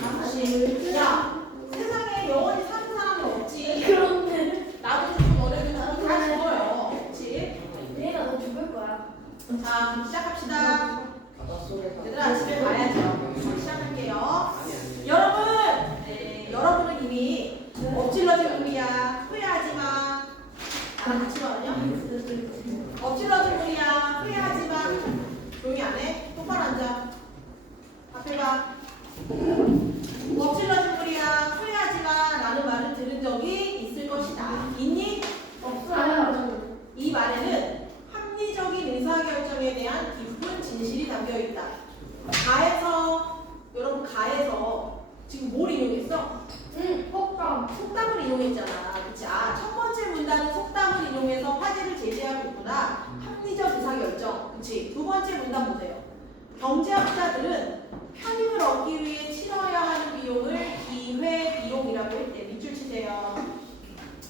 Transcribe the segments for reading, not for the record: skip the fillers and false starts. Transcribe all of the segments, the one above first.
당신, 야, 세상에 영원히 사는 사람은 없지. 그런데 나도 죽고 너네도 죽고 다 죽어요. 그렇지? 내가 너 죽을 거야. 자, 그럼 시작합시다. 얘들아, 집에 가야죠. 시작할게요. 여러분, 여러분은 이미 엎질러진 물이야. 후회하지 마. 나랑 같이 말하냐? 엎질러진 물이야. 후회하지 마. 조용히 안 해? 똑바로 앉아. 앞에 봐. 엎질러진 물이야. 후회하지 마. 라는 말을 들은 적이 있을 것이다. 있니? 없어요. 이 말에는 합리적인 의사결정에 대한 깊은 진실이 담겨 있다. 여러분 가에서 지금 뭘 이용했어? 응, 폭감. 속담을 이용했잖아. 그치? 아, 첫 번째 문단은 속담을 이용해서 화제를 제시하고 있구나. 합리적 의사결정. 그치? 두 번째 문단 보세요. 경제학자들은 편익을 얻기 위해 치러야 하는 비용을 기회비용이라고 했대. 밑줄 치세요.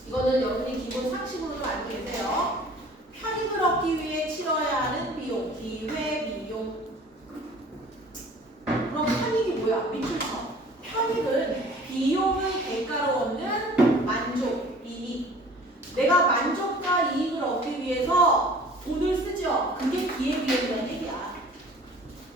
이거는 여러분이 기본 상식으로 좀 알고 계세요. 편익을 얻기 위해 치러야 하는 비용, 기회비용. 그럼 편익이 뭐야? 밑줄 쳐. 편익은 비용을 대가로 얻는 만족, 이익. 내가 만족과 이익을 얻기 위해서 돈을 쓰죠. 그게 기회비용이라는 얘기야.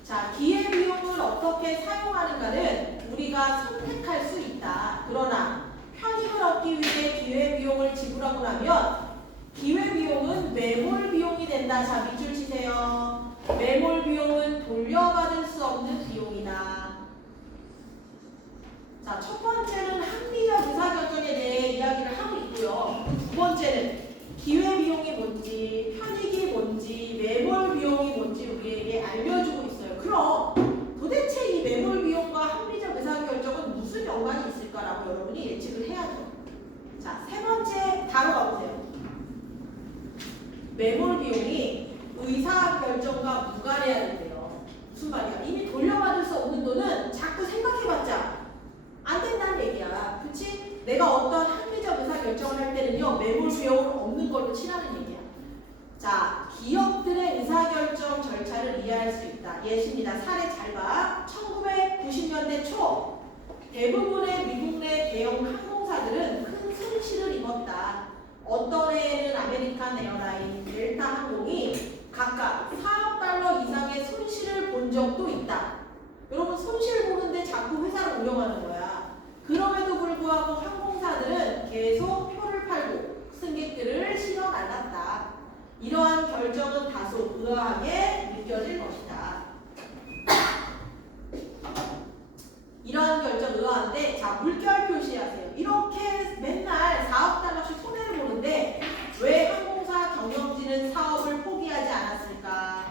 자, 기회비용을 어떻게 사용하는가는 우리가 선택할 수 있다. 그러나 편익을 얻기 위해 기회비용을 지불하고 나면 기회비용은 매몰비용이 된다. 자, 밑줄 치세요. 매몰비용은 돌려받을 수 없는 비용이다. 자, 첫 번째는 합리적 의사결정에 대해 이야기를 하고 있고요. 두 번째는 기회비용이 뭔지, 편익이 뭔지, 매몰비용이 뭔지 우리에게 알려주고 있어요. 그럼 도대체 이 매몰비용과 합리적 의사결정은 무슨 연관이 있을까라고 여러분이 예측을 해야죠. 자, 세 번째 바로 가보세요. 매몰비용이 의사결정과 무관해야 된대요. 무슨 말이야? 이미 돌려받을 수 없는 돈은 자꾸 생각해봤자 안 된다는 얘기야. 그치? 내가 어떤 합리적 의사결정을 할 때는요, 매몰비용은 없는 걸로 치라는 얘기야. 자, 기업들의 의사결정 절차를 이해할 수 있다. 예시입니다. 사례 잘 봐. 1990년대 초 대부분의 미국 내 대형 항공사들은 큰 손실을 입었다. 어떤 해에는 아메리칸 에어라인, 델타 항공이 각각 4억 달러 이상의 손실을 본 적도 있다. 여러분 손실 보는데 자꾸 회사를 운영하는 거야. 그럼에도 불구하고 항공사들은 계속 표를 팔고 승객들을 실어 날랐다. 이러한 결정은 다소 의아하게 느껴질 것이다. 이러한 결정 의아한데, 자, 물결 표시하세요. 이렇게 맨날 4억 달러씩 손해를 보는데 왜 항공사 경영진은 사업을 포기하지 않았을까?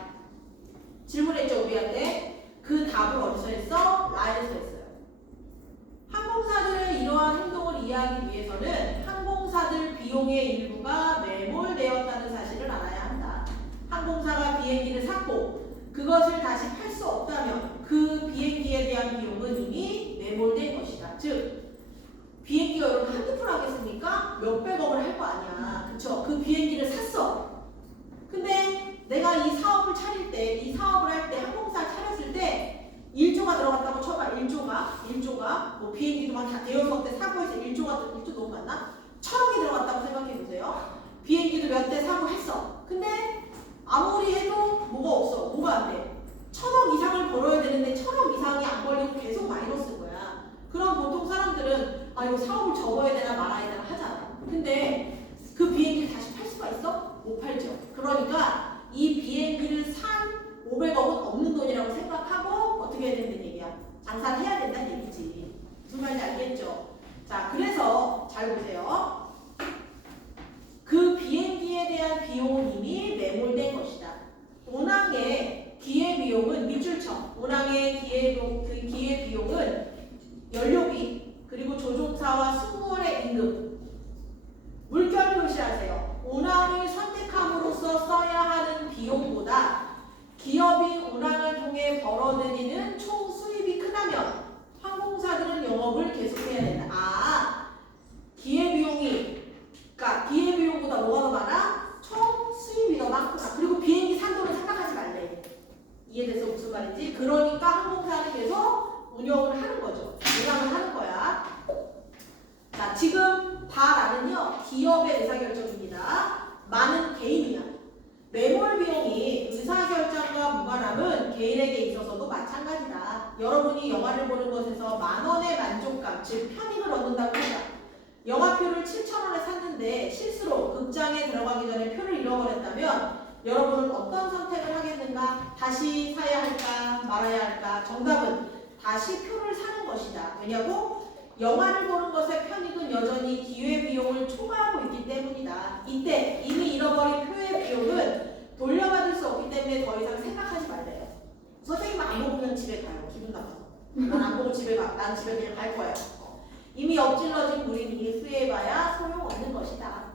질문했죠, 우리한테. 그 답을 어디서 했어? 라에서 했어요. 항공사들의 이러한 행동을 이해하기 위해서는 항공사들 비용의 일부가 매몰되었다는 사실을 알아야 한다. 항공사가 비행기를 샀고 그것을 다시 팔 수 없다면 그 비행기에 대한 비용은 이미 매몰된 것이다. 즉 비행기가 여러분 한두 푼 하겠습니까? 몇백억을 할 거 아니야. 그쵸? 그 비행기를 샀어. 근데 내가 이 사업을 차릴 때, 이 사업을 할 때, 항공사 차렸을 때 1조가 들어갔다고 쳐봐. 1조가 뭐 비행기도 막 다 대여섯 대 사고 해서 1조 너무 많나? 1,000억이 들어갔다고 생각해 보세요. 비행기도 몇 대 사고 했어. 근데 아무리 해도 뭐가 없어. 뭐가 안 돼? 1,000억 이상을 벌어야 되는데 1,000억 이상이 안 벌리고 계속 마이너스인 거야. 그럼 보통 사람들은 아 이거 사업을 접어야 되나 말아야 되나 하잖아. 근데 그 비행기를 다시 팔 수가 있어? 못 팔죠. 그러니까 이 비행기를 산 500억은 없는 돈이라고 생각하고 어떻게 해야 된다는 얘기야? 장사를 해야 된다는 얘기지. 무슨 말인지 알겠죠? 자, 그래서 잘 보세요. 그 비행기에 대한 비용은 이미 매몰된 것이다. 운항의 기회비용은 밑줄 쳐. 운항의 기회비용은 연료비, 그리고 조종사와 승무원의 임금. 물결 표시하세요. 운항을 선택함으로써 써야 하는 비용보다 기업이 운항을 통해 벌어들이는 총 수입이 크다면 항공사들은 영업을 계속해야 된다. 아, 기회비용이 운영을 하는 거죠. 운항을 하는 거야. 자, 지금 다라는요 기업의 의사결정입니다. 많은 개인이야. 매몰 비용이 의사결정과 무관함은 개인에게 있어서도 마찬가지다. 여러분이 영화를 보는 것에서 10,000원의 만족감, 즉 편익을 얻는다고 한다. 영화표를 7,000원에 샀는데 실수로 극장에 들어가기 전에 표를 잃어버렸다면 여러분은 어떤 선택을 하겠는가? 다시 사야 할까? 말아야 할까? 정답은 다시 표를 사는 것이다. 왜냐고? 영화를 보는 것의 편익은 여전히 기회비용을 초과하고 있기 때문이다. 이때 이미 잃어버린 표의 비용은 돌려받을 수 없기 때문에 더 이상 생각하지 말래요. 선생님 안 보고 그냥 집에 가요. 기분 나빠서. 난 안 보고 집에 가. 난 집에 그냥 갈 거야. 이미 엎질러진 물이니 후회해봐야 소용없는 것이다.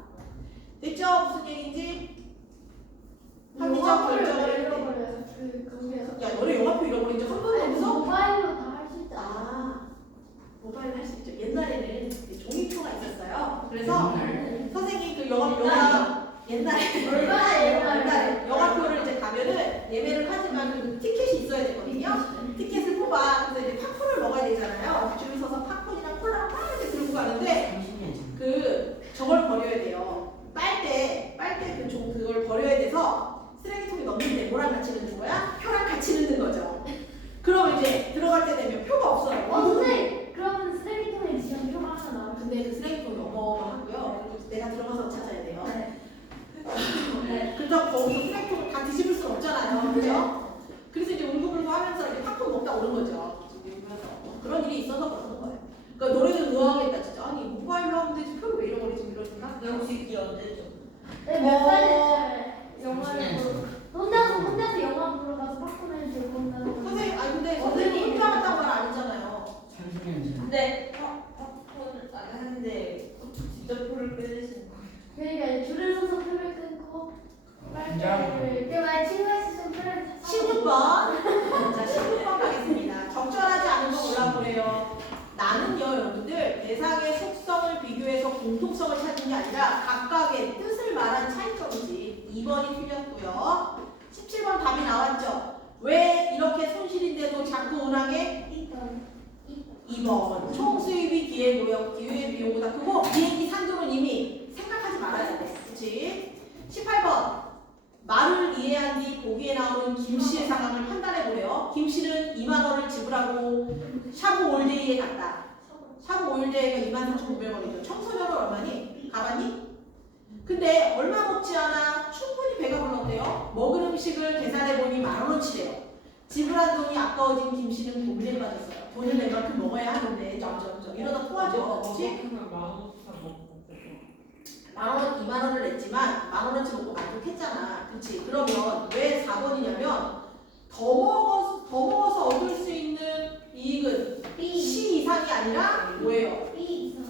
됐죠? 무슨 얘기인지? 합리적 결정을 할 때. 거기에서. 야, 너네 영화표 잃어버린 적 한 번도 없어? 모바일로 다 할 수 있다. 아, 모바일 할 수 있죠. 옛날에는 종이표가 있었어요. 그래서 선생님 그 영화 옛날에 얼마나 옛날에? 영화표를 이제 가면은 예매를 하지만 그 티켓이 있어야 되거든요. 티켓을 뽑아. 그래서 이제 팝콘을 먹어야 되잖아요. 줄 서서 팝콘이랑 콜라랑 막 이렇게 들고 가는데 그 저걸 버려야 돼요. 빨대 그걸 버려야 돼서 쓰레기통에 넣는데 뭐랑 같이 넣는 거야? 표랑 같이 넣는 거죠. 그럼 이제 들어갈 때 되면 표가 없어요. 선생님, 그러면 쓰레기통에 지금 표가 하나 나와요. 근데 그 쓰레기통이 어마어마하고요. 그리고 내가 들어가서 찾아야 돼요. 네. 그래서 거기서 쓰레기통을 다 뒤집을 수는 없잖아요. 그죠? 그래서 이제 울고불고 하면서 이렇게 팝콘 먹다 오는 거죠. 그런 일이 있어서 그러는 거예요. 그러니까 너네들 의아하겠다 진짜. 아니 모바일로 하면 되지 표를 왜 잃어버리지 이러니까. 혹시 이게 언제죠? 네, 몇 살인지 영화를 보러 혼자서 영화 보러 가서 팝콘을 들고 온다는 거. 선생님, 아니 근데 선생님 혼자 갔다고 말 아니잖아요. 30년 전. 근데 팝콘을 안 하는데 직접 표를 끊으시는 거예요? 그러니까 줄을 서서 표를 끊고 혼자 빨대를 그 만약 친구가 있으면 표를 19번. 자, 19번 가겠습니다. 적절하지 않은 거 골라보래요. 나는요, 여러분들 대상의 속성을 비교해서 공통성을 찾는 게 아니라 각각의 뜻을 말한 차이점이지. 2번이 틀렸고요. 17번 답이 나왔죠. 왜 이렇게 손실인데도 자꾸 운항해? 2번. 총 수입이 기회 비용보다 크고 비행기 산도는 이미 생각하지 말아야 돼. 그치? 18번. 말을 이해한 뒤 보기에 나오는 김 씨의 상황을 판단해 보래요. 김 씨는 2만 원을 지불하고 샤브 올데이에 갔다. 샤브 올데이가 24,900원이죠. 청소년은 얼마니? 가봤니? 근데 얼마 먹지 않아 충분히 배가 불렀대요. 먹은 음식을 계산해 보니 10,000원어치래요. 지불한 돈이 아까워진 김 씨는 고민에 빠졌어요. 돈을 낸 만큼 먹어야 하는데 점점점 이러다 토하죠. 그치? 10,000원, 2만 원을 냈지만 10,000원어치 먹고 만족했잖아. 그치? 그러면 왜 4번이냐면 더 먹어서 얻을 수 있는 이익은 C 이상이 아니라 뭐예요? B 이상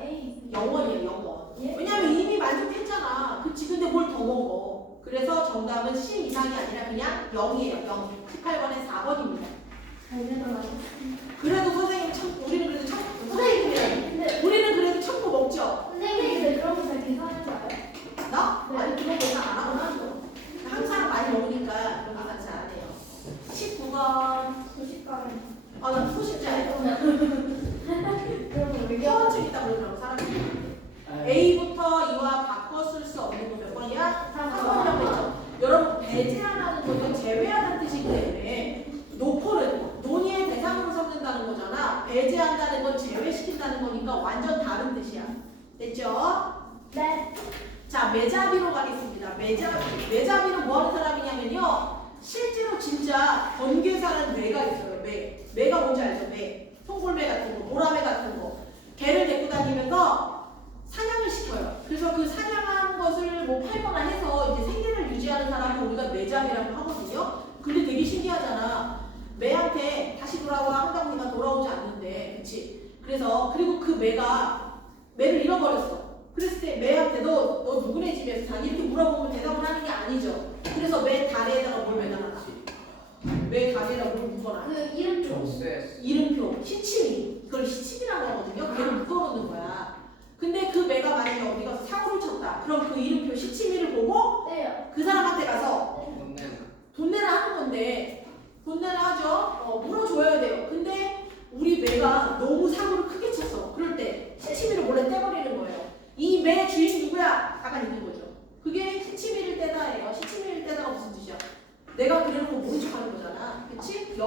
A 0원이에요. 0원. 예? 왜냐면 이미 만족했잖아. 그치? 근데 뭘 더 먹어? 그래서 정답은 C 이상이 아니라 그냥 0이에요. 0. 18번에 4번입니다. 잘 되더라고. 그래도 선생님 참 우리는 그래도 참 선생님 근데 우리는 그래도 참고 먹죠. 선생님 근데 그런 거잘 계산하지 않아요? 나? 네. 아니 그거 계산 안 하고 나죠. 항상 많이 먹으니까 그런 계산 잘 안 해요. 19번. 소식가는 나 소식자예요. 그럼 우리 허언증 있다고 그러더라고 사람들이. A부터 E와 바꿔 쓸 수 없는 거 몇 번이야? 3번이라고 했죠. 여러분 배제하라는 거는 제외하다는 뜻이기 때문에 노포는 논의의 대상으로 삼는다는 거잖아. 배제한다는 건 제외시킨다는 거니까 완전 다른 뜻이야. 됐죠? 네. 자, 매자비로 가겠습니다. 매자비는 뭐 하는 사람이냐면요. 실제로 진짜 번개사는 매가 있어요. 매가 뭔지 알죠? 매. 송골매 같은 거, 보라매 같은 거. 개를 데리고 다니면서 사냥을 시켜요. 그래서 그 사냥한 것을 뭐 팔거나 해서 이제 생계를 유지하는 사람을 우리가 매자비라고 하거든요. 근데 되게 신기하잖아. 매한테 다시 돌아와 한다고 보니까 돌아오지 않는데, 그치? 그래서 그리고 그 매를 잃어버렸어. 그랬을 때 매한테 너 누구네 집에서 사니? 이렇게 물어보면 대답을 하는 게 아니죠. 그래서 매 다리에다가 뭘 매달아놔? 매 다리에다가 뭘 묶어놔? 그 이름표. 이름표, 시침이. 그걸 시침이라고 하거든요. 걔를 묶어놓는 거야. 근데 그 매가 만약에 어디 가서 사고를 쳤다. 그럼 그 이름표 시치미를 보고 네요. 그 사람한테 가서 네. 돈 내라 하는 건데 돈 내라 하죠. 물어줘야 돼요. 근데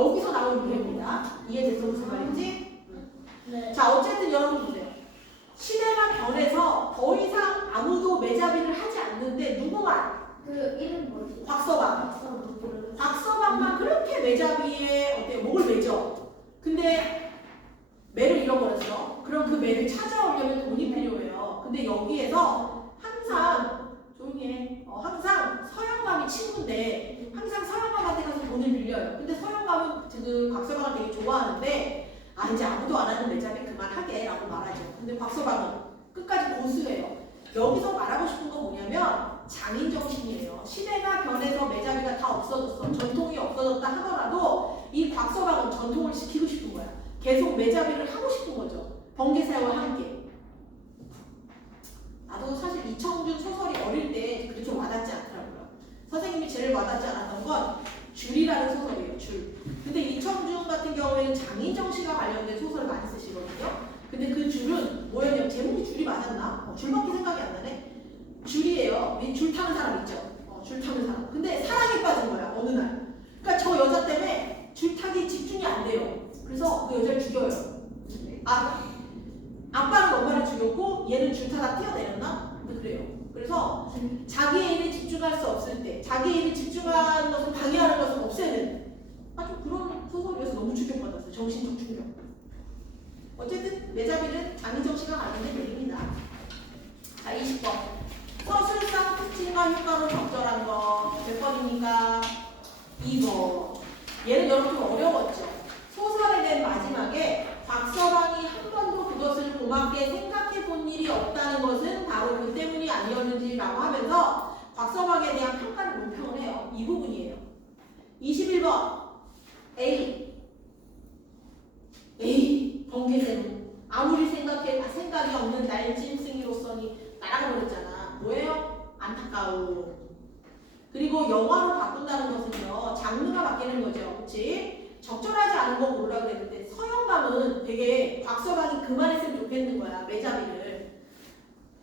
여기서 나온 유래입니다. 이해됐어 무슨 말인지? 네. 자 어쨌든 여러분 보세요. 시대가 변해서 더 이상 아무도 매자비를 하지 않는데 누구만? 그 이름 뭐지? 곽서방. 곽서방만 그렇게 매자비에 어때요? 목을 매죠. 근데 매를 잃어버렸어. 그럼 그 매를 찾아오려면 돈이 필요해요. 근데 여기에서 항상 조용히 해. 항상 서영감이 친구인데 항상 서영감한테 가서 돈을 빌려요. 근데 서영감은 그 곽서방을 되게 좋아하는데 이제 아무도 안 하는 매자비 그만하게 라고 말하죠. 근데 곽서방은 끝까지 고수해요. 여기서 말하고 싶은 건 뭐냐면 장인 정신이에요. 시대가 변해서 매자비가 다 없어졌어. 전통이 없어졌다 하더라도 이 곽서방은 전통을 지키고 싶은 거야. 계속 매자비를 하고 싶은 거죠. 번개새와 함께. 나도 사실 이청준 소설이 어릴 때 그렇게 와닿지 않더라고요. 선생님이 제일 와닿지 않았던 건 줄이라는 소설이에요. 줄. 근데 이청준 같은 경우에는 장인정신과 관련된 소설을 많이 쓰시거든요. 근데 그 줄은 뭐였냐면 제목이 줄이 맞았나? 줄밖에 생각이 안 나네. 줄이에요. 줄 타는 사람 있죠. 줄 타는 사람. 근데 사랑에 빠진 거야. 어느 날. 그러니까 저 여자 때문에 줄 타기 집중이 안 돼요. 그래서 그 여자를 죽여요. 아빠는 엄마를 죽였고 얘는 줄 타다 뛰어내렸나? 그래요. 그래서 자기의 일에 집중할 수 없을 때 자기의 일에 집중하는 것을 방해하는 것을 없애는 아주 그런 소설이어서 너무 충격받았어요. 정신적 충격. 어쨌든 매자비는 장인정신과 관련된 얘기입니다. 자 20번 서술상 특징과 효과로 적절한 거 몇 번입니까? 2번. 얘는 여러분 좀 어려웠죠? 소설의 맨 마지막에 곽서방이 한 번도 그것을 고맙게 생각해 본 일이 없다는 것은 바로 그 때문이 아니었는지라고 하면서 곽서방에 대한 평가를 논평을 해요. 이 부분이에요. 21번 A 번개새로 아무리 생각이 없는 날 짐승이로서니 날아가버렸잖아. 뭐예요? 안타까워. 그리고 영화로 바꾼다는 것은요 장르가 바뀌는 거죠. 그치? 적절하지 않은 거 고르라 그랬는데 서영감은 되게 곽서방이 그만했으면 좋겠는 거야. 매자비를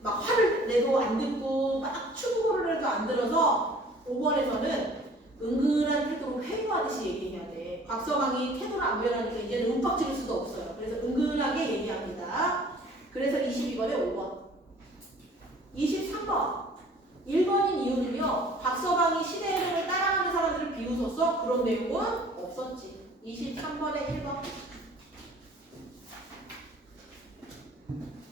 막 화를 내도 안 듣고 막 충고를 해도 안 들어서 5번에서는 은근한 태도로 회유하듯이 얘기해야 돼. 곽서방이 태도를 안 변하니까 이제는 윽박지를 수도 없어요. 그래서 은근하게 얘기합니다. 그래서 22번에 5번 23번 1번인 이유는요 곽서방이 시대의 흐름을 따라가는 사람들을 비웃었어? 그런 내용은 없었지. 23번에 1번.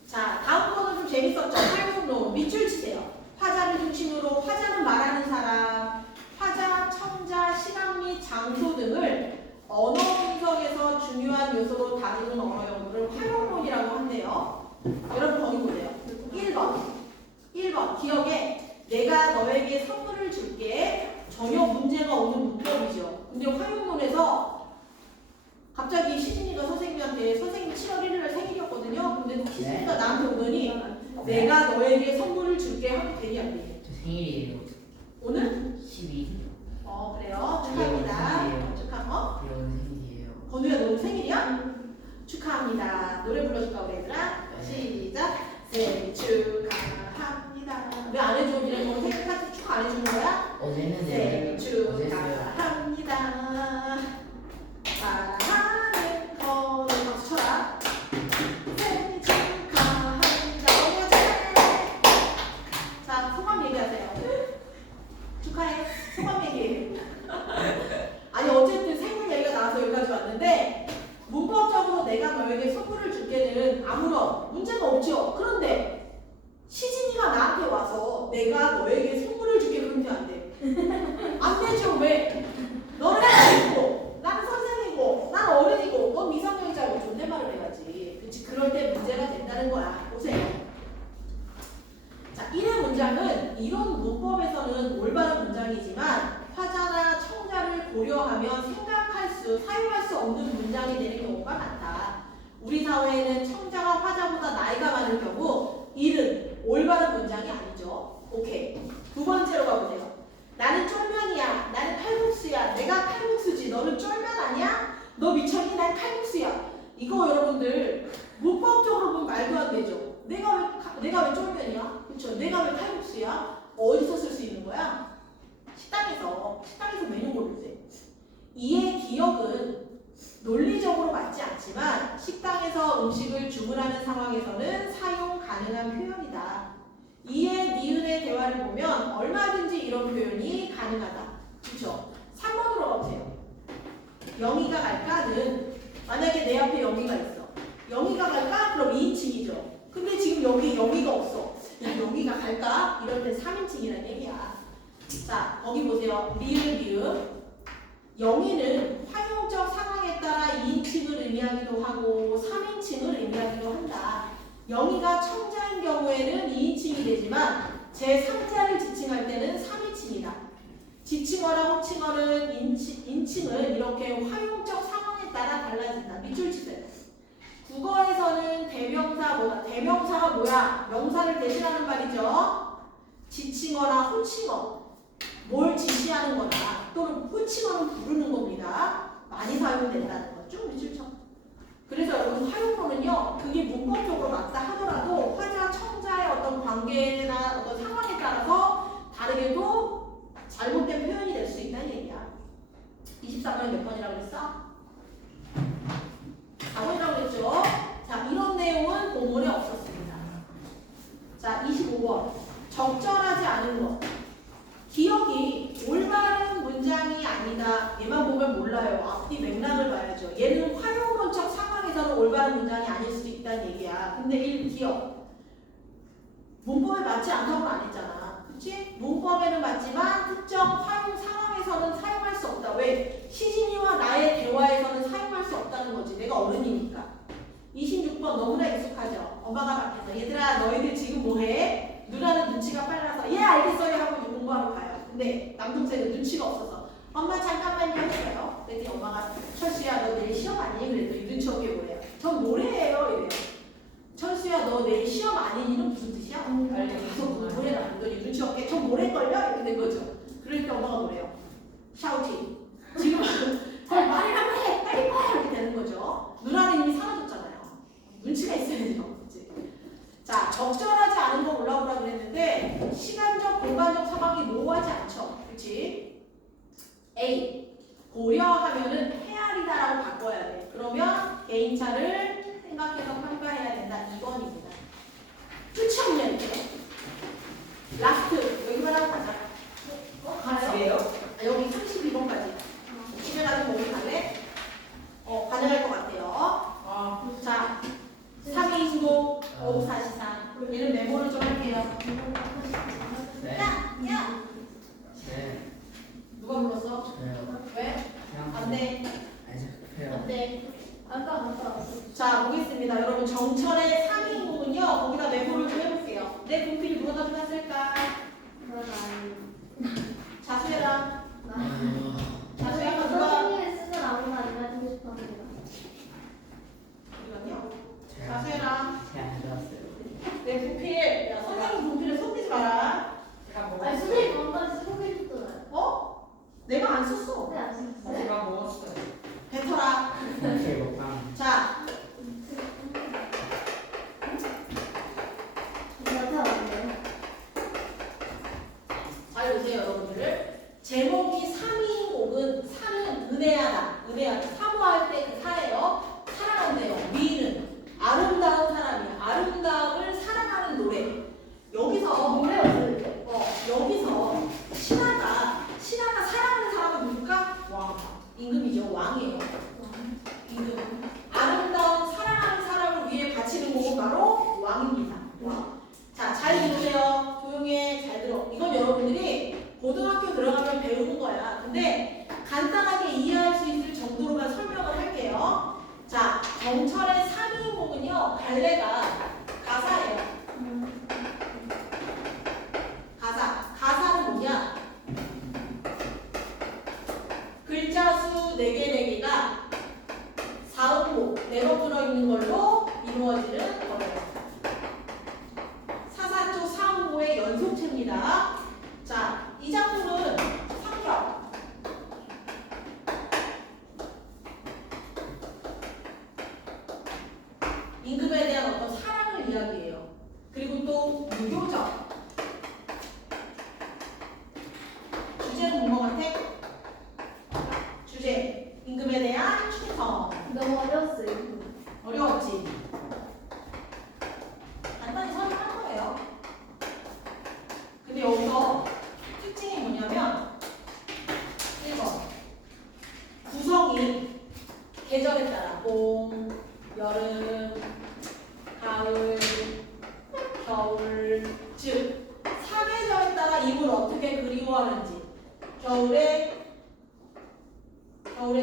자 다음 거는 좀 재밌었죠? 활용론 밑줄 치세요. 화자를 중심으로 화자는 말하는 사람 화자, 청자, 시간 및 장소 등을 언어 분석에서 중요한 요소로 다루는 언어 연구를 활용론이라고 한대요. 여러분 거기 보세요. 1번 기억에 내가 너에게 선물을 줄게 전혀 문제가 없는 문법이죠. 근데 활용론에서 갑자기 시진이가 선생님한테 선생님 7월 1일날 생일이었거든요. 근데 시진이가 나한테 오더니 내가 너에게 선물을 줄게 하면 되니 안 되니? 저 생일이에요. 오늘? 12. 그래요. 축하합니다. 축하 생일이에요. 건우야 너 생일이야? 축하합니다. 노래 불러줄까 우리 얘들아? 시작. 생일 축하합니다. 왜 안 해줘? 니네 뭐 생일 파티 축하 안 해주는 거야? 어제 생일 했는데 축하합니다. 사랑하는 건우 박수 쳐라. 생일 축하합니다. 너무 잘해. 자 소감 얘기하세요. 축하해. 소감 얘기해. 아니 어쨌든 생일 얘기가 나와서 여기까지 왔는데 문법적으로 내가 너에게 선물을 줄게는 아무런 문제가 없죠. 그런데 시진이가 나한테 와서 내가 너에게 선물을 줄게 그러면 안 돼. 안 되죠. 왜? 너는 아이고 나는 선생이고 나는 어른이고 넌 미성년자고 존댓말을 해야지. 그치? 그럴 때 문제가 된다는 거야. 보세요. 자 1의 문장은 이론 문법에서는 올바른 문장이지만 화자나 청자를 고려하면 사용할 수 없는 문장이 되는 경우가 많다. 우리 사회에는 청자가 화자보다 나이가 많을 경우 일은 올바른 문장이 아니죠. 오케이. 두 번째로 가보세요. 나는 쫄면이야. 나는 칼국수야. 내가 칼국수지. 너는 쫄면 아니야? 너 미쳤니? 난 칼국수야. 이거 여러분들 문법적으로 보면 말도 안 되죠. 내가 왜 쫄면이야? 그렇죠? 내가 왜 칼국수야? 어디서 쓸 수 있는 거야? 식당에서 메뉴 고를 때 이의 기억은 논리적으로 맞지 않지만 식당에서 음식을 주문하는 상황에서는 사용 가능한 표현이다. 이의 니은의 대화를 보면 얼마든지 이런 표현이 가능하다. 그렇죠? 3번으로 가보세요. 영희가 갈까는 만약에 내 앞에 영희가 있어. 영희가 갈까? 그럼 2인칭이죠. 근데 지금 여기 영희가 없어. 야, 영희가 갈까? 이럴 때 3인칭이라는 얘기야. 자, 거기 보세요. 리을. 영희는 활용적 상황에 따라 2인칭을 의미하기도 하고 3인칭을 의미하기도 한다. 영희가 청자인 경우에는 2인칭이 되지만 제3자를 지칭할 때는 3인칭이다. 지칭어랑 호칭어는 인칭은 이렇게 활용적 상황에 따라 달라진다. 밑줄 치세요. 국어에서는 대명사가 뭐야? 명사를 대신하는 말이죠. 지칭어나 호칭어, 뭘 지시하는 거다. 또는 호칭어는 부르는 겁니다. 많이 사용된다는 거. 쭉 밑줄 쳐. 그래서 여러분 활용어는요, 그게 문법적으로 맞다 하더라도 화자, 청자의 어떤 관계나 어떤 상황에 따라서 다르게도 잘못된 표현이 될 수 있다는 얘기야. 24번에 몇 번이라고 그랬어? 4번이라고 그랬죠? 자, 이런 내용은 본문에 없었습니다. 자, 25번. 적절하지 않은 것. 기억이 올바른 문장이 아니다. 얘만 보면 몰라요. 앞뒤 맥락을 봐야죠. 얘는 활용론적 상황에서는 올바른 문장이 아닐 수도 있다는 얘기야. 근데 1. 기억. 문법에 맞지 않다고는 안 했잖아. 그치? 문법에는 맞지만 특정 활용 상황에서는 사용할 수 없다. 왜? 시진이와 나의 대화에서는 사용할 수 없다는 거지. 내가 어른이니까. 26번 너무나 익숙하죠? 엄마가 밖에서 얘들아 너희들 지금 뭐해? 누나는 눈치가 빨라서 예 알겠어요 하고 공부하러 가요. 근데 남동생은 눈치가 없어서 엄마 잠깐만요 했어요. 그랬더니 엄마가 철수야 너 내일 시험 아니니? 그랬더니 눈치 없게 뭐래요? 전 모레예요 이래요. 철수야 너 내일 시험 아니니는 무슨 뜻이야? 가서 공부해라. 그랬더니 눈치 없게 전 모레걸요? 이렇게 된 거죠. 그럴 때 엄마가 뭐래요? 샤우팅. 지금 말이라고 해! 빨리 봐! 이렇게 되는 거죠. 누나는 이미 사라졌잖아요. 눈치가 있어야죠. 자, 적절하지 않은 거 올라오라 그랬는데 시간적, 공간적 상황이 모호하지 않죠. 그렇지? A. 고려하면은 헤아리다라고 바꿔야 돼. 그러면 개인차를 생각해서 평가해야 된다. 2번입니다. 끝이 없네 이게. 라스트. 여기만 하고 가자. 가요? 그래요? 아, 여기 32번까지. 집에 가서 보기 갈래? 가능할 것 같아요. 자, 3인공 5443. 얘는 메모를 좀 할게요. 네. 야! 네. 누가 불렀어? 저요. 왜? 안 돼. 아니요. 안 돼. 아까 자, 보겠습니다. 여러분, 정철의 3인공은요, 거기다 메모를 좀 해볼게요. 내 분필이 누가 가져갔을까? 그런 아이. 자수해라. 자수해, 아까 누가? 선생님이 쓰는 아무나 안 가지고 싶었습니다. 어디갔냐? 자수해라. 제가 가져왔어요. 내 분필. 야, 선생님 분필을 속이지 마라. 제가 아니 먹었어요. 선생님 방금 소개해줬잖아요. 어? 내가 안 썼어. 근데 안 쓰셨어요? 제가 먹었어요. 뱉어라. 제 먹방. 자, 나타났네요. 잘 보세요, 여러분들. 제목이 3인곡은 사는 은혜하다. 사모할 때 그 사예요. 사랑한대요. 미는 아름다운 사람이야. 아름다움을 사랑하는 노래. 여기서 뭐래요 이게? 여기서 신하가 사랑하는 사람은 누굴까? 임금이죠. 왕이에요. 임금. 아름다운 사랑하는 사람을 위해 바치는 곡은 바로 왕입니다. 자, 잘 들으세요. 조용히 잘 들어. 이건 여러분들이 고등학교 들어가면 배우는 거야. 근데 간단하게 이해할 수 있을 정도로만 설명을 할게요. 자, 정철의 3인곡은요, 갈래가 가사예요. 가사는 뭐냐? 글자 수 4개 4개가 4음곡, 4번 들어있는 걸로 이루어지는 거예요. 사사조 4음곡의 연속체입니다. 자, 이 작품은 성격. 임금에 대한 어떤 사랑을 이야기해요. 그리고 또 무교적. 주제는 뭔 것 같아? 주제. 너무 어려웠어요. 어려웠지? 간단히 설명할 거예요. 근데 여기서 특징이 뭐냐면 1번 구성이 계절에 따라 봄, 여름, 가을, 겨울 즉 사계절에 따라 이걸 어떻게 그리워하는지 겨울에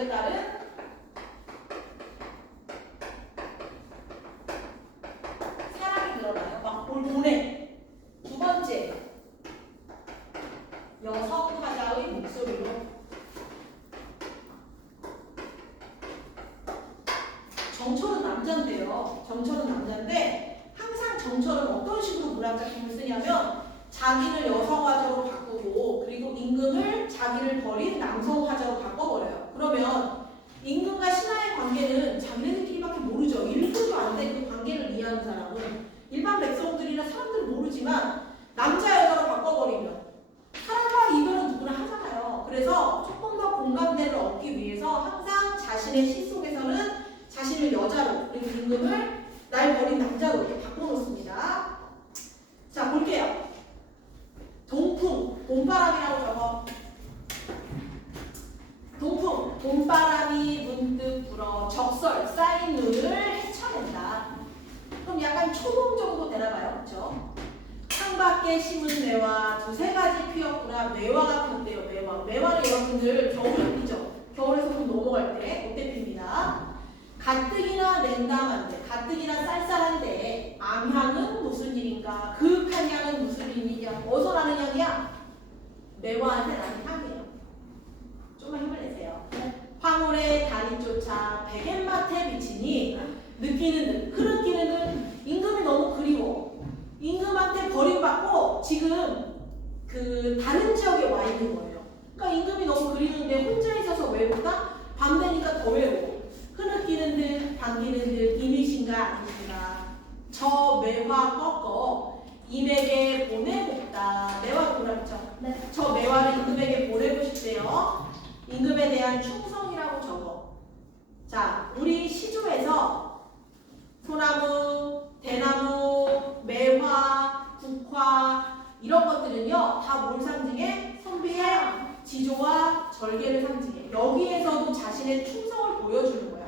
따른 사랑이 늘어나요. 막 보내. 두 번째, 여성 화자의 목소리로 정철은 남자인데요. 정철은 남자인데 항상 정철은 어떤 식으로 문학작품을 쓰냐면 자기를 여성 화자로 바꾸고 그리고 임금을 자기를 버린 남성 화자로 바꿔버려요. 그러면 임금과 신하의 관계는 자기네들끼리밖에 모르죠. 1%도 안 돼 그 관계를 이해하는 사람은 일반 백성들이나 사람들은 모르지만 남자 여자로 바꿔버리면 사랑과 이별은 누구나 하잖아요. 그래서 조금 더 공감대를 얻기 위해서 항상 자신의 시 속에서는 자신을 여자로 그리고 임금을 날 버린 남자로 이렇게 바꿔놓습니다. 자 볼게요. 동풍, 봄바람이라고 적어. 동풍, 봄바람이 문득 불어 적설, 쌓인 눈을 헤쳐낸다. 그럼 약간 초봄 정도 되나봐요. 그렇죠? 창밖에 심은 매화 두세 가지 피었구나. 매화가 폈대요. 매화는 여러분들 겨울에 피죠. 겨울에서 좀 넘어갈 때 그때 핍니다. 가뜩이나 냉담한데 가뜩이나 쌀쌀한데 암향은 무슨 일인가? 그윽한 향은 무슨 일이냐? 어디서 나는 향이야? 매화한테 나는 향이에요. 좀만 힘을 내세요. 황홀의 달이 쫓아 백엔마트에 비치니 느끼는 듯 흐느끼는 듯 임금이 너무 그리워. 임금한테 버림받고 지금 그 다른 지역에 와 있는 거예요. 그러니까 임금이 너무 그리운데 혼자 있어서 외롭다? 밤 되니까 더 외로워. 흐느끼는 듯 반기는 듯 임이신가 아니신가. 저 매화 꺾어 임에게 보내고싶다. 매화 보라죠. 네. 저 매화를 임금에게 보내고 싶대요. 임금에 대한 충성이라고 적어. 자, 우리 시조에서 소나무, 대나무, 매화, 국화 이런 것들은요 다 뭘 상징해? 선비의 지조와 절개를 상징해. 여기에서도 자신의 충성을 보여주는 거야.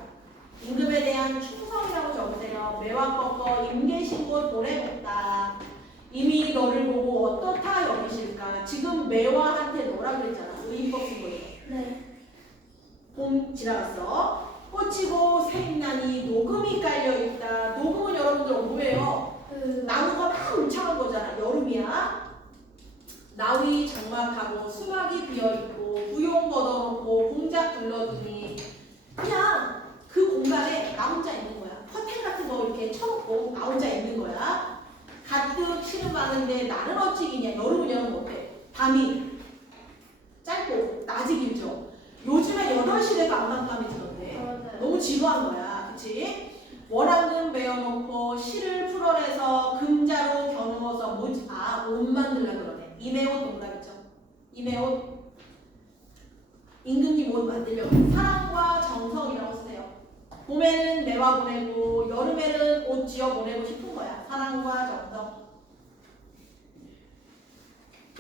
임금에 대한 충성이라고 적으세요. 매화 꺾어 임 계신 곳 보내겠다. 이미 너를 보고 어떻다 여기실까? 지금 매화한테 너라 그랬잖아. 의인법 쓴 거예요. 네. 봄 지나갔어. 꽃이고 새잎나니 녹음이 깔려있다. 녹음은 여러분들 뭐예요? 나무가 막 울창한 거잖아. 여름이야. 나위 장막하고 수박이 비어있고 구용 걷어놓고 공작 둘러두니 그냥 그 공간에 나 혼자 있는 거야. 커튼 같은 거 이렇게 쳐놓고 나 혼자 있는 거야. 가득 실은 많은데 나는 어찌 기냐. 여름은 여름 어때? 밤이 짧고 낮이 길죠. 요즘에 8시래도 안간밤이 들었네. 너무 지루한 거야. 그치? 원앙금 베어놓고 실을 풀어내서 금자로 겨누어서 옷 만들려고 그러네. 임의옷 동그라미죠. 임의옷. 임금님 옷 만들려고. 사랑과 정성이라고 쓰세요. 봄에는 매화 보내고 여름에는 옷 지어 보내고 싶은 거야. 사랑과 정성.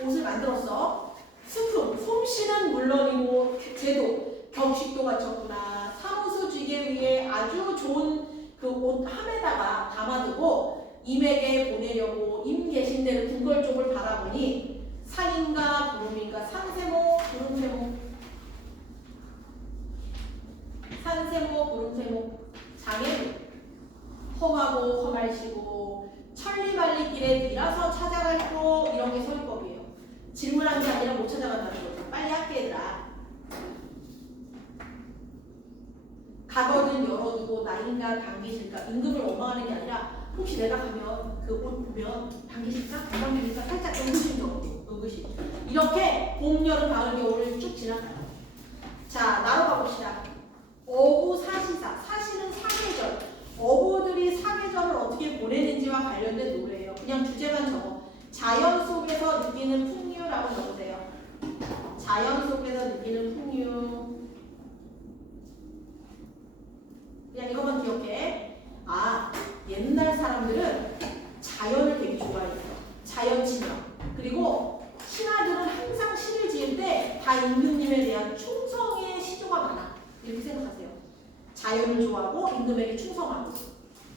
옷을 만들었어. 스품, 솜씨는 물론이고 제도, 격식도 갖췄구나. 사무소 쥐개 위에 아주 좋은 그 옷 함에다가 담아두고 임에게 보내려고 임 계신 데를 궁궐 쪽을 바라보니 산인가 구름인가 산세모 구름세모 산세모 구름세모 장애물 험하고 험할시고 천리말리길에 밀어서 찾아갈 거 이런 게 소유법이에요. 질문한 게 아니라 못 찾아간다는 거죠. 빨리 할게 얘들아. 가거는 열어두고 나인가 당기실까. 임금을 원망하는 게 아니라 혹시 내가 가면 그 옷 보면 당기실까? 금방 당기실까? 살짝 응급실 적어도 응급실. 이렇게 봄, 여름, 가을, 겨울을 쭉 지나가요. 자, 나로 가봅시다. 어부 사시사. 사시는 사계절. 어부들이 사계절을 어떻게 보내는지와 관련된 노래예요. 그냥 주제만 적어. 자연 속에서 느끼는 풍류라고 적으세요. 자연 속에서 느끼는 풍류. 사람들은 자연을 되게 좋아했어. 자연 친화. 그리고 신하들은 항상 시를 지을 때 다 임금님에 대한 충성의 시조가 많아. 이렇게 생각하세요. 자연을 좋아하고 임금에게 충성하고.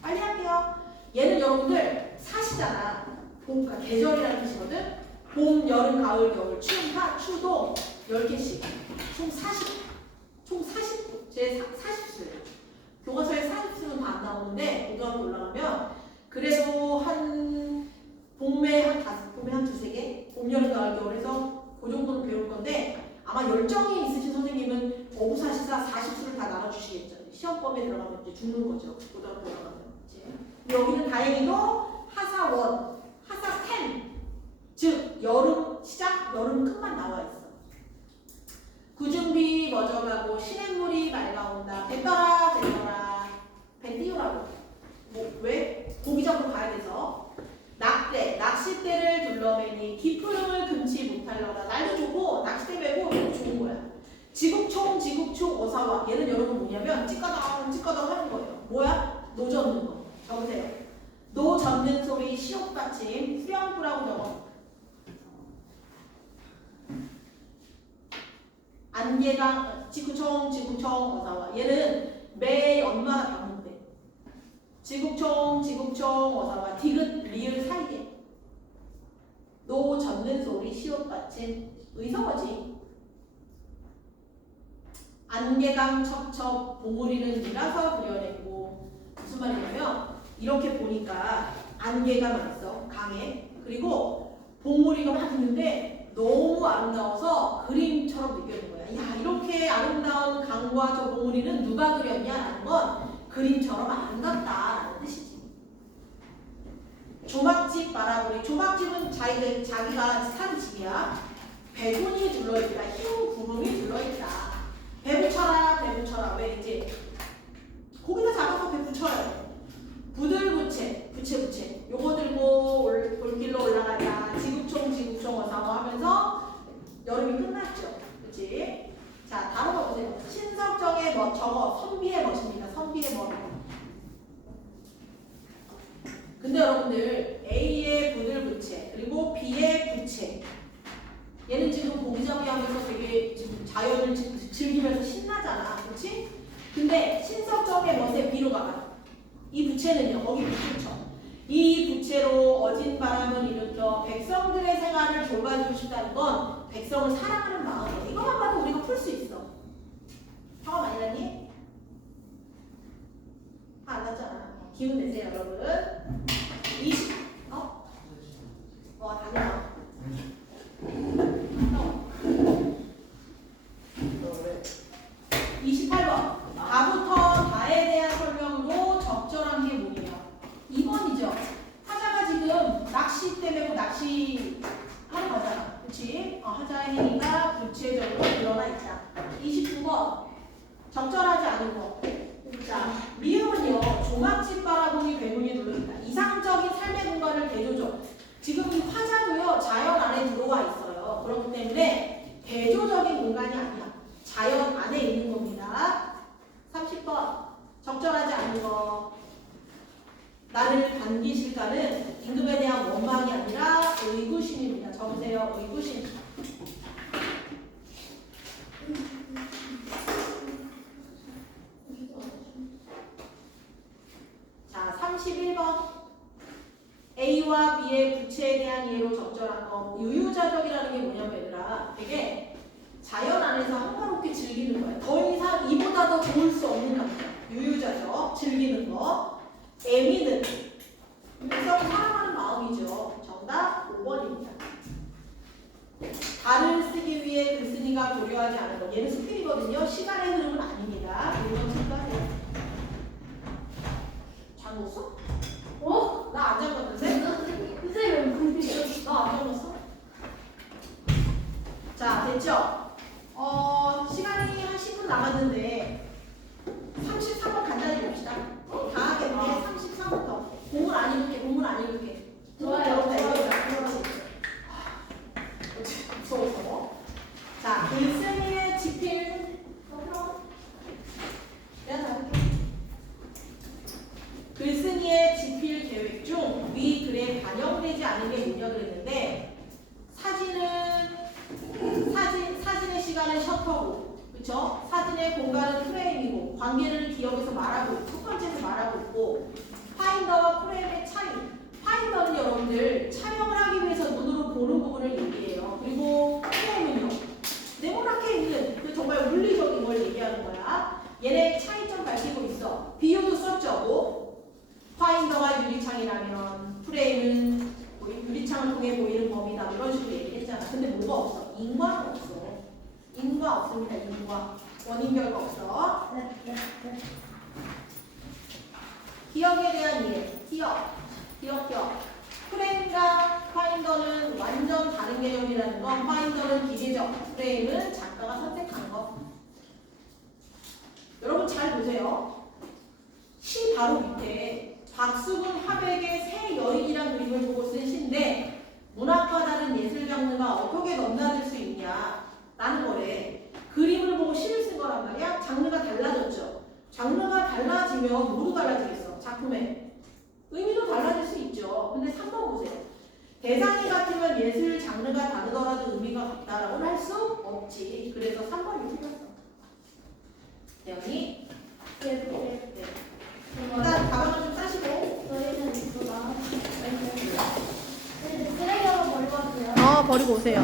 빨리 할게요. 얘는 여러분들 사시잖아. 봄, 그러니까 계절이라는 뜻이거든. 봄, 여름, 가을, 겨울, 추, 하, 추도 10개씩. 총 40. 총 40수. 제 40수예요. 교과서에 40수는 다 안 나오는데 고등학교 올라가면 그래도 한 봄에 한 두세 개? 봄, 여름, 가을, 겨울 해서 그 정도는 배울 건데 아마 열정이 있으신 선생님은 어부사시사 40수를 다 나눠주시겠죠. 시험범에 들어가면 이제 죽는 거죠. 고등학교 올라가면. 근데 여기는 다행히도 하사원, 하사템, 즉 여름 시작, 여름 끝만 나와 있어. 구준비 멎어가고 시냇물이 맑아온다. 배 떠라, 배 떠라. 배 띄우라고. 뭐 왜? 고기 잡으러 가야 돼서. 낙대, 낚싯대를 둘러매니 기푸름을 금치 못하려다. 날도 좋고 낚싯대 메고 너무 좋은 거야. 지국총, 지국총 어사와. 얘는 여러분 뭐냐면 찌꺼덩 하는 거예요. 뭐야? 노 젓는 거. 적으세요. 노 젓는 소리 시옷받침 수영구라고 적어. 안개강, 지구총 어사와. 얘는 매 연마다 방문돼. 지국총 어사와. 디귿 리을 사이에. 노 젓는 소리 시옷받침 의성어지. 안개강 첩첩 봉우리는 밀어서 그려내고. 무슨 말이냐면 이렇게 보니까 안개가 있어. 강에. 그리고 봉우리가 막 있는데 너무 아름다워서 그림처럼 느껴지는 거야. 야, 이렇게 아름다운 강과 저 봉우리는 누가 그렸냐라는 건 그림처럼 아름답다라는 뜻이지. 조막집 바라보니. 조막집은 자기가 사는 집이야. 배분이 둘러있다. 흰 구름이 둘러있다. 배 붙여라. 왜 이제 거기다 잡아서 배 붙여요. 부들부채. 요거 들고 올길로 올라가자. 지국총 어사와 하면서 여름이 끝났죠. 그치? 자, 다른 거 보세요. 신석정의 멋, 저거 선비의 멋입니다. 선비의 멋. 근데 여러분들 A의 부들부채 그리고 B의 부채. 얘는 지금 고기잡이 하면서 되게 지금 자연을 즐기면서 신나잖아. 그치? 근데 신석정의 멋의 B로 가봐. 이 부채는요. 거기 붙여. 이 부채로 어진 바람을 일으켜 백성들의 생활을 돌봐주고 싶다는 건 백성을 사랑하는 마음이에요. 이것만 봐도 우리가 풀 수 있어. 화가 많이 났니? 화 안 났잖아. 기운 내세요, 여러분. 다녀와. 28번. 다부터 다에 대한 설명도 적절한 게 뭐냐? 2번이죠. 하자가 지금 낚시 때문에 낚시 하러 가잖아. 그치? 하자의 행위가 구체적으로 드러나 있다. 29번. 적절하지 않은 거. 자, 미음은요. 조막집 바라보니 괴문이 눌러있다. 이상적인 삶의 공간을 대조적. 지금 이 화자도요. 자연 안에 들어와 있어요. 그렇기 때문에 대조적인 공간이 아니야. 자연 안에 있는 겁니다. 30번. 적절하지 않은 거. 나를 반기실까는 임금에 대한 원망이 아니라 의구심입니다. 적으세요. 의구심. 자, 31번. A와 B의 부채에 대한 이해로 적절한 거. 유유자적이라는 게 뭐냐면 얘들아, 되게 자연 안에서 한가롭게 즐기는 거야. 더 이상 이보다 더 좋을 수 없는 감정. 유유자적, 즐기는 거. 애미는 백성을 사랑하는 마음이죠. 정답 5번입니다. 달을 쓰기 위해 글쓴이가 고려하지 않은 것. 얘는 스킬이거든요. 시간의 흐름은 아닙니다. 1번 참고하세요. 잠궜어? 나 안 잠궜는데? 선생님, 나 안 잠궜어? 자, 됐죠? 시간이 한 10분 남았는데 33번 간단히 봅시다. 다 하겠네. 33부터. 공문 안 읽을게. 좋아요. 무서워서. 자, 글쓴이의 지필 반영되지 않은 게 문제가 그랬는데 사진의 시간은 셔터고, 그쵸? 사진의 공간은 프레임이고, 관계를 기억에서 말하고 있고, 첫 번째에서 말하고 있고, 파인더와 프레임의 차이. 파인더는 여러분들 촬영을 하기 위해서 눈으로 보는 부분을 얘기해요. 그리고 프레임은요, 네모나게 있는 그 정말 물리적인 걸 얘기하는 거야. 얘네 차이점 밝히고 있어. 비유도 썼죠. 파인더가 유리창이라면 프레임은 유리창을 통해 보이는 범위다. 이런 식으로 얘기했잖아. 근데 뭐가 없어? 인과는 없어. 인과 없습니다. 인과. 원인 결과 없어. 기억에 대한 이해. 기억. 프레임과 파인더는 완전 다른 개념이라는 건, 파인더는 기계적, 프레임은 작가가 선택한 거. 여러분 잘 보세요. 시 바로 밑에 박수근 화백의 새 여인이라는 그림을 보고 쓴 시인데, 문학과 다른 예술 장르가 어떻게 넘나들 수 있냐 라는 거래. 그림을 보고 시를 쓴 거란 말이야. 장르가 달라졌죠. 장르가 달라지면 뭐로 달라지겠어? 작품의 의미도 달라질 수 있죠. 근데 3번 보세요. 대상이 같으면 예술 장르가 다르더라도 의미가 같다라고는 할 수 없지. 그래서 3번이 틀렸어. 대현이? 네. 일단 가방을 좀 싸시고. 저희는 이거 나. 쓰레기하고 버리고 왔어요. 버리고 오세요.